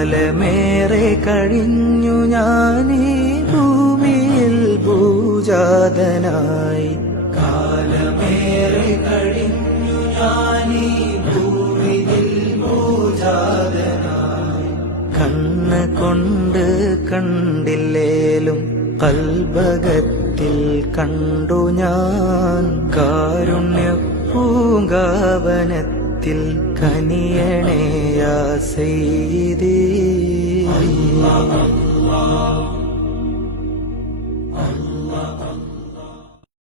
കാലമേറെ കഴിഞ്ഞു ഞാനീ ഭൂമിയിൽ ഭൂജാതനായി. കാലമേറെ കഴിഞ്ഞു ഞാനീ ഭൂമിയിൽ ഭൂജാതനായി. കണ്ണ് കൊണ്ട് കണ്ടില്ലേലും കൽബകത്തിൽ കണ്ടു ഞാൻ. കാരുണ്യപ്പൂങ്കാവനത്തിൽ കനിയണേ യാ സയ്യിദീ.